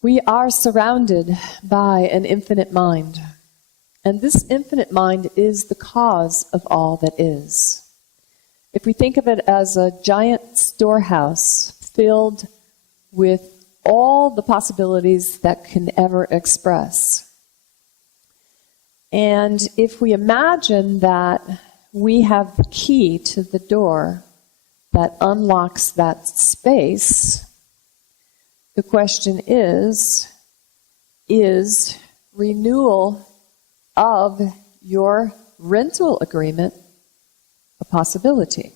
We are surrounded by an infinite mind, and this infinite mind is the cause of all that is. If we think of it as a giant storehouse filled with all the possibilities that can ever express, and if we imagine that we have the key to the door that unlocks that space, the question is renewal of your rental agreement a possibility?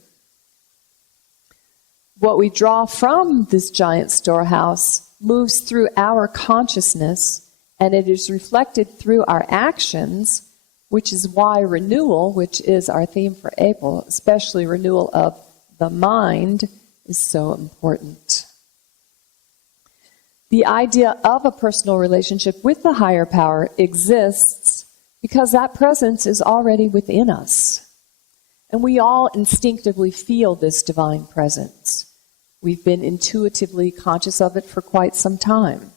What we draw from this giant storehouse moves through our consciousness, and it is reflected through our actions, which is why renewal, which is our theme for April, especially renewal of the mind, is so important. The idea of a personal relationship with the higher power exists because that presence is already within us. And we all instinctively feel this divine presence. We've been intuitively conscious of it for quite some time.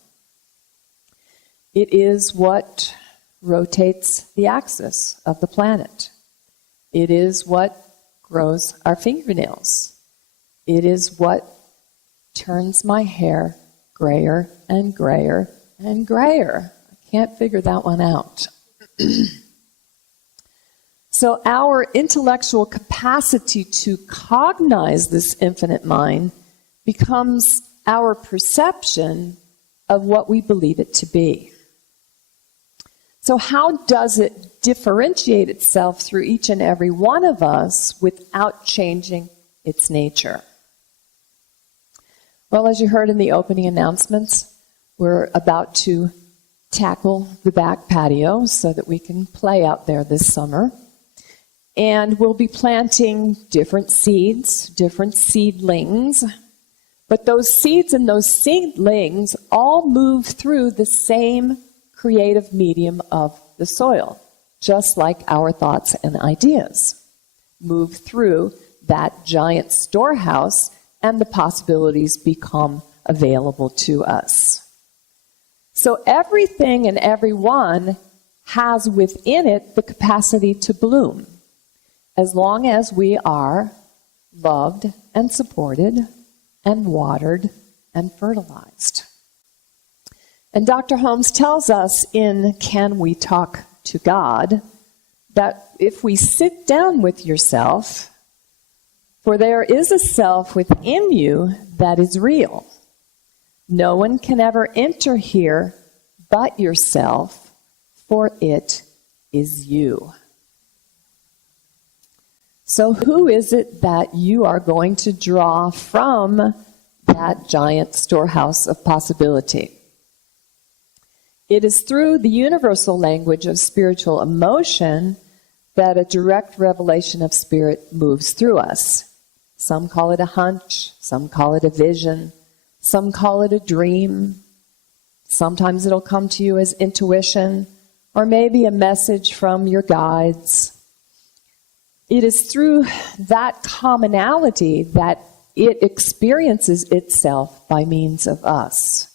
It is what rotates the axis of the planet. It is what grows our fingernails. It is what turns my hair grayer and grayer and grayer. I can't figure that one out. So our intellectual capacity to cognize this infinite mind becomes our perception of what we believe it to be. So how does it differentiate itself through each and every one of us without changing its nature? Well, as you heard in the opening announcements, we're about to tackle the back patio so that we can play out there this summer. And we'll be planting different seeds, different seedlings. But those seeds and those seedlings all move through the same creative medium of the soil, just like our thoughts and ideas move through that giant storehouse, and the possibilities become available to us. So everything and everyone has within it the capacity to bloom, as long as we are loved and supported and watered and fertilized. And Dr. Holmes tells us in Can We Talk to God that if we sit down with yourself, for there is a self within you that is real. No one can ever enter here but yourself, for it is you. So who is it that you are going to draw from that giant storehouse of possibility? It is through the universal language of spiritual emotion that a direct revelation of spirit moves through us. Some call it a hunch, some call it a vision, some call it a dream. Sometimes it'll come to you as intuition, or maybe a message from your guides. It is through that commonality that it experiences itself by means of us.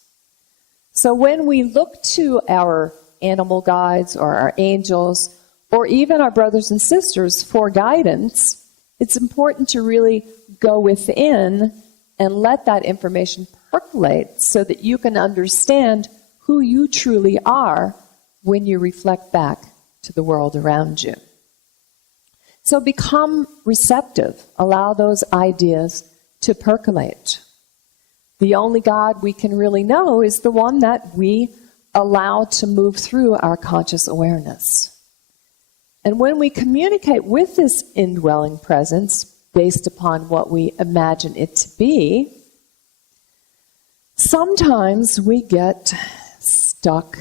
So when we look to our animal guides or our angels, or even our brothers and sisters for guidance, it's important to really go within and let that information percolate so that you can understand who you truly are when you reflect back to the world around you. So become receptive. Allow those ideas to percolate. The only God we can really know is the one that we allow to move through our conscious awareness. And when we communicate with this indwelling presence based upon what we imagine it to be, sometimes we get stuck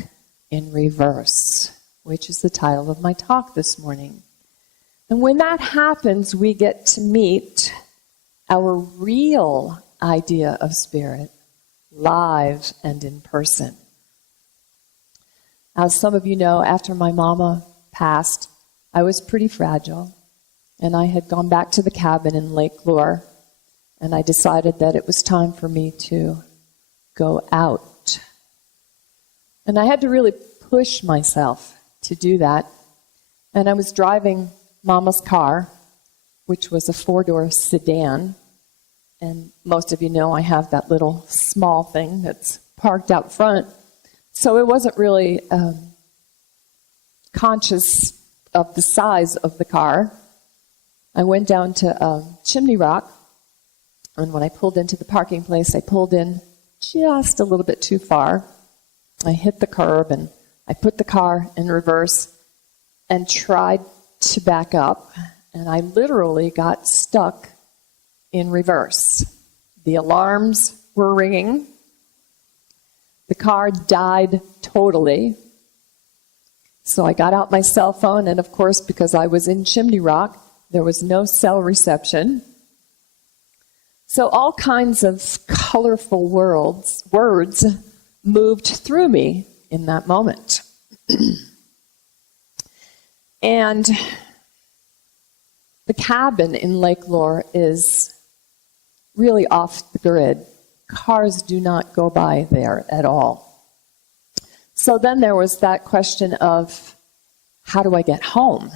in reverse, which is the title of my talk this morning. And when that happens, we get to meet our real idea of spirit, live and in person. As some of you know, after my mama passed, I was pretty fragile, and I had gone back to the cabin in Lake Lure, and I decided that it was time for me to go out And I had to really push myself to do that. And I was driving Mama's car, which was a 4-door sedan. And most of you know I have that little small thing that's parked out front. So it wasn't really conscious of the size of the car. I went down to Chimney Rock, and when I pulled into the parking place, I pulled in just a little bit too far. I hit the curb, and I put the car in reverse and tried to back up, and I literally got stuck in reverse. The alarms were ringing. The car died totally. So I got out my cell phone, and of course, because I was in Chimney Rock, there was no cell reception. So all kinds of colorful words moved through me in that moment. And the cabin in Lake Lure is really off the grid. Cars do not go by there at all. So then there was that question of, how do I get home?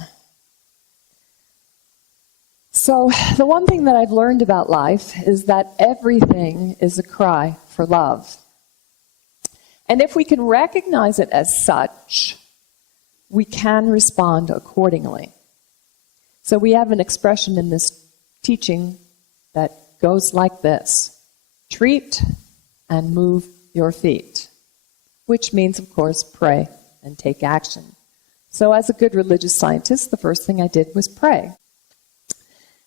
So the one thing that I've learned about life is that everything is a cry for love. And if we can recognize it as such, we can respond accordingly. So we have an expression in this teaching that goes like this: treat and move your feet, which means, of course, pray and take action. So as a good religious scientist, the first thing I did was pray.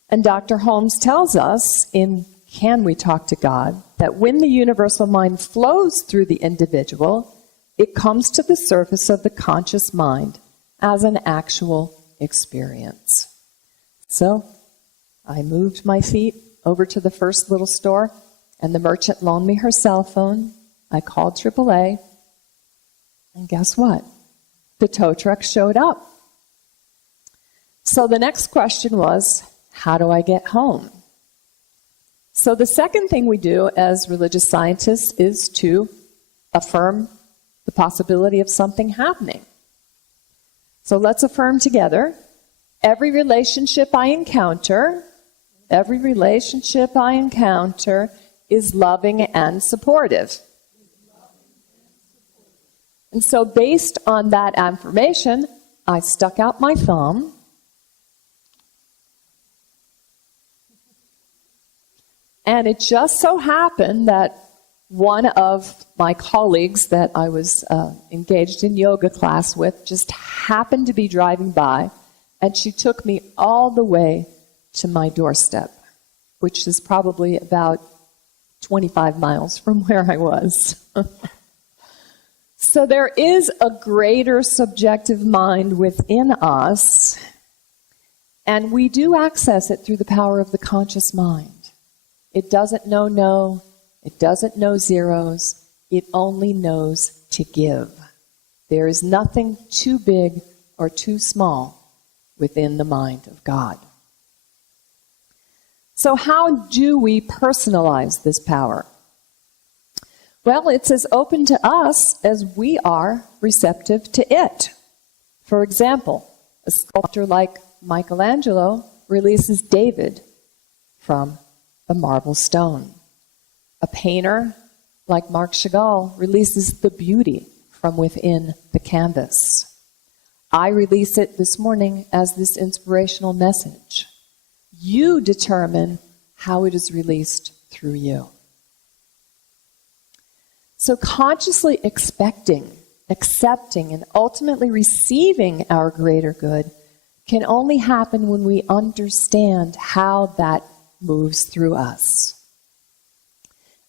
And Dr. Holmes tells us in Can We Talk to God that when the universal mind flows through the individual, it comes to the surface of the conscious mind as an actual experience. So I moved my feet over to the first little store, and the merchant loaned me her cell phone. I called AAA, and guess what? The tow truck showed up. So the next question was, how do I get home? So the second thing we do as religious scientists is to affirm the possibility of something happening. So let's affirm together. Every relationship I encounter is loving and supportive. And so based on that affirmation, I stuck out my thumb and it just so happened that one of my colleagues that I was engaged in yoga class with just happened to be driving by, and she took me all the way to my doorstep, which is probably about 25 miles from where I was. So there is a greater subjective mind within us, and we do access it through the power of the conscious mind. It doesn't know no, it doesn't know zeros, it only knows to give. There is nothing too big or too small within the mind of God. So how do we personalize this power? Well, it's as open to us as we are receptive to it. For example, a sculptor like Michelangelo releases David from the marble stone. A painter like Marc Chagall releases the beauty from within the canvas. I release it this morning as this inspirational message. You determine how it is released through you. So consciously expecting, accepting, and ultimately receiving our greater good can only happen when we understand how that moves through us.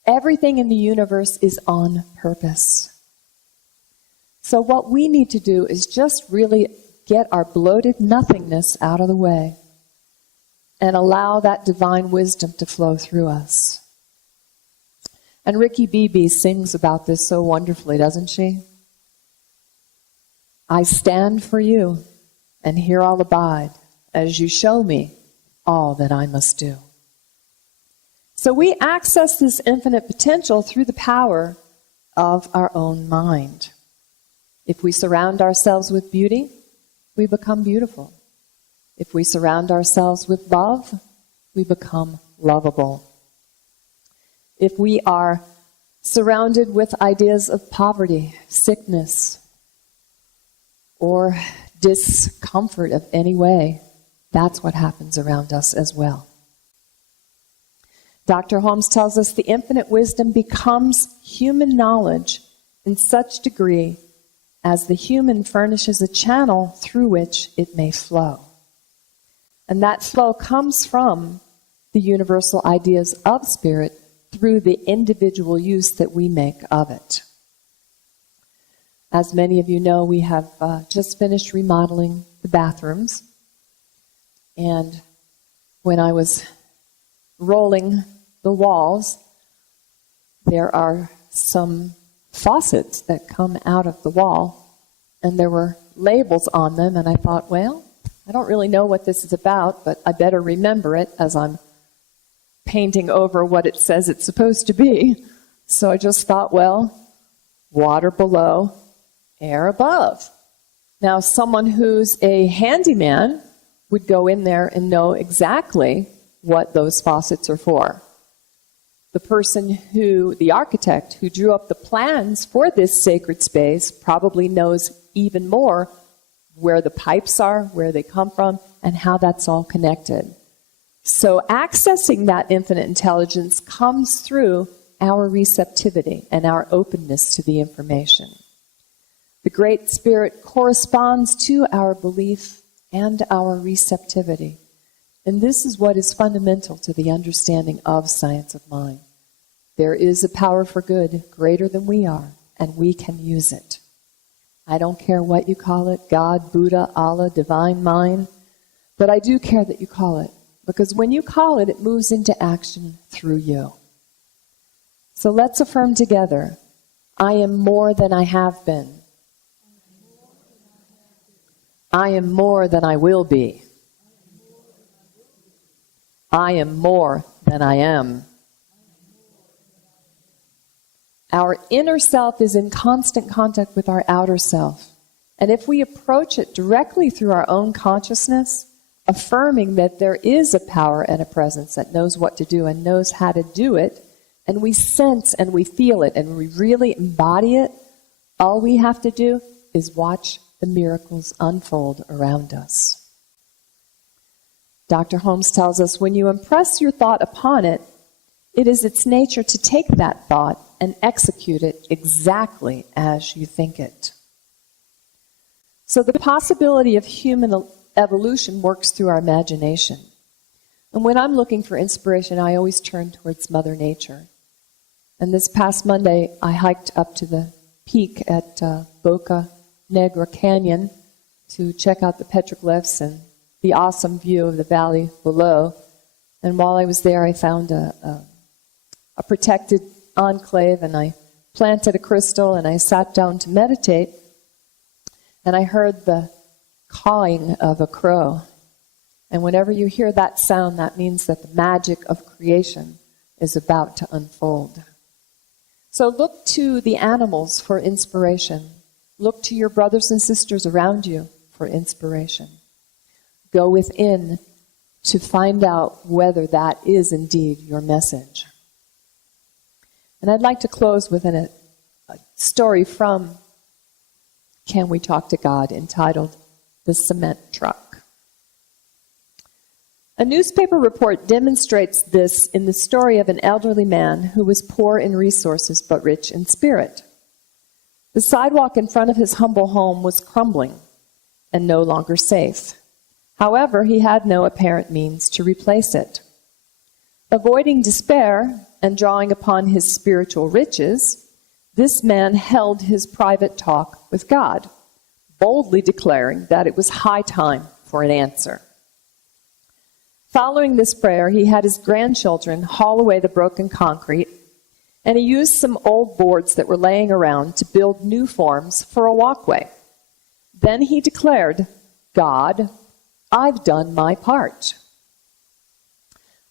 Everything in the universe is on purpose. So what we need to do is just really get our bloated nothingness out of the way and allow that divine wisdom to flow through us. And Ricky Beebe sings about this so wonderfully, doesn't she? I stand for you, and here I'll abide, as you show me all that I must do. So we access this infinite potential through the power of our own mind. If we surround ourselves with beauty, we become beautiful. If we surround ourselves with love, we become lovable. If we are surrounded with ideas of poverty, sickness, or discomfort of any way, that's what happens around us as well. Dr. Holmes tells us the infinite wisdom becomes human knowledge in such degree as the human furnishes a channel through which it may flow. And that flow comes from the universal ideas of spirit through the individual use that we make of it. As many of you know, we have just finished remodeling the bathrooms. And when I was rolling the walls, there are some faucets that come out of the wall, and there were labels on them, and I thought, well, I don't really know what this is about, but I better remember it as I'm painting over what it says it's supposed to be. So I just thought, well, water below, air above. Now, someone who's a handyman would go in there and know exactly what those faucets are for. The architect who drew up the plans for this sacred space probably knows even more where the pipes are, where they come from, and how that's all connected. So accessing that infinite intelligence comes through our receptivity and our openness to the information. The Great Spirit corresponds to our belief and our receptivity. And this is what is fundamental to the understanding of science of mind. There is a power for good greater than we are, and we can use it. I don't care what you call it, God, Buddha, Allah, divine mind, but I do care that you call it, because when you call it, it moves into action through you. So let's affirm together, I am more than I have been. I am more than I will be. I am more than I am. Our inner self is in constant contact with our outer self. And if we approach it directly through our own consciousness, affirming that there is a power and a presence that knows what to do and knows how to do it, and we sense and we feel it and we really embody it, all we have to do is watch the miracles unfold around us. Dr. Holmes tells us when you impress your thought upon it, it is its nature to take that thought and execute it exactly as you think it. So the possibility of human evolution works through our imagination. And when I'm looking for inspiration, I always turn towards Mother Nature. And this past Monday, I hiked up to the peak at Boca Negra Canyon to check out the petroglyphs and the awesome view of the valley below. And while I was there, I found a protected enclave, and I planted a crystal, and I sat down to meditate, and I heard the cawing of a crow. And whenever you hear that sound, that means that the magic of creation is about to unfold. So look to the animals for inspiration. Look to your brothers and sisters around you for inspiration. Go within to find out whether that is indeed your message. And I'd like to close with a story from Can We Talk to God, entitled The Cement Truck. A newspaper report demonstrates this in the story of an elderly man who was poor in resources but rich in spirit. The sidewalk in front of his humble home was crumbling and no longer safe. However, he had no apparent means to replace it. Avoiding despair and drawing upon his spiritual riches, this man held his private talk with God, boldly declaring that it was high time for an answer. Following this prayer, he had his grandchildren haul away the broken concrete, and he used some old boards that were laying around to build new forms for a walkway. Then he declared, God, I've done my part.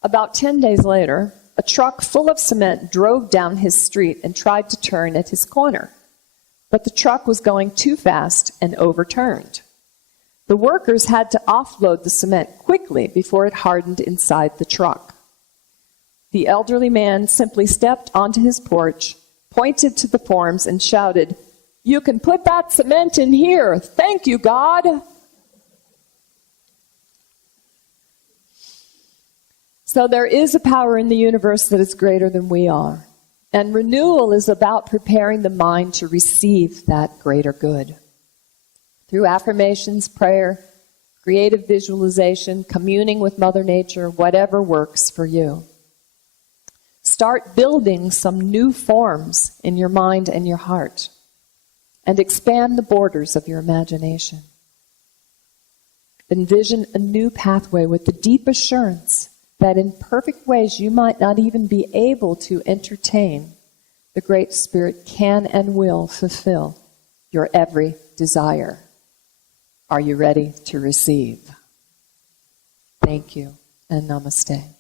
About 10 days later, a truck full of cement drove down his street and tried to turn at his corner. but the truck was going too fast and overturned. The workers had to offload the cement quickly before it hardened inside the truck. The elderly man simply stepped onto his porch, pointed to the forms, and shouted, "You can put that cement in here. Thank you, God." So there is a power in the universe that is greater than we are. And renewal is about preparing the mind to receive that greater good. Through affirmations, prayer, creative visualization, communing with Mother Nature, whatever works for you. Start building some new forms in your mind and your heart, and expand the borders of your imagination. Envision a new pathway with the deep assurance that in perfect ways you might not even be able to entertain, the Great Spirit can and will fulfill your every desire. Are you ready to receive? Thank you, and namaste.